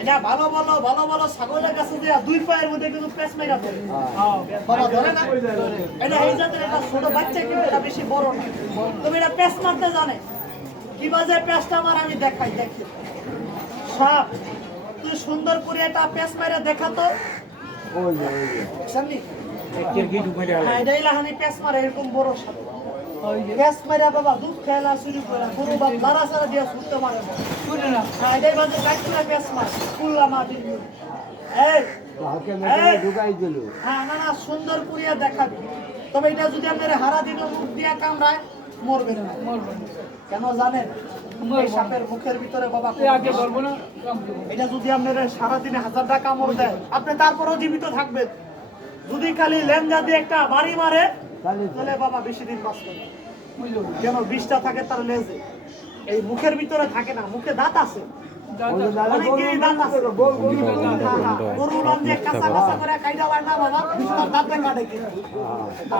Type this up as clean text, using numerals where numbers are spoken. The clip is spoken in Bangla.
এটা ভালো ভালো ছাগলের কাছে যে দুই পায়ের মধ্যে কিন্তু পেঁচ মাইরা ধরে বাবা ধরে না এটা এই জাতের একটা ছোট বাচ্চা কিন্তু এটা বেশি বড় না তবে এটা পেঁচ মারতে জানে কি বাজে পেঁচটা মার আমি দেখাই দেখি সাপ তুই সুন্দর করে একটা পেঁচ মাইরা দেখাতো সামনে এটাই লাহানি পেঁচ মারে এরকম বড় সাপ পেঁচ মাইরা বাবা দুধ খেলা শুরু করে গরু বা লারা সারা দিয়ে ছুটতে মারে না এটাই বাজে কাটতে পেঁচ মার কুল্লা মা দিন এই হ্যাঁ না না সুন্দর করিয়া দেখাবি তবে এটা যদি আপনার হারা দিন মুখ দিয়া কামড়ায় মরবে না কেন জানেন এই সাপের মুখের ভিতরে বাবা এটা যদি আপনার সারাদিনে 1000 টাকা কামড় দেয় আপনি তারপরেও জীবিত থাকবেন যদি খালি লেঞ্জা দিয়ে একটা বাড়ি মারে তাহলে বাবা বেশি দিন বাঁচবে না যেন বিষটা থাকে তার লেজে এই মুখের ভিতরে থাকে না মুখে দাঁত আছে অনেকেরই দাঁত আছে গরু লাঞ্জে কাঁচা কাঁচা করে কাইডা হয় না বাবা বিষটার দাঁতে কাটে কিন্তু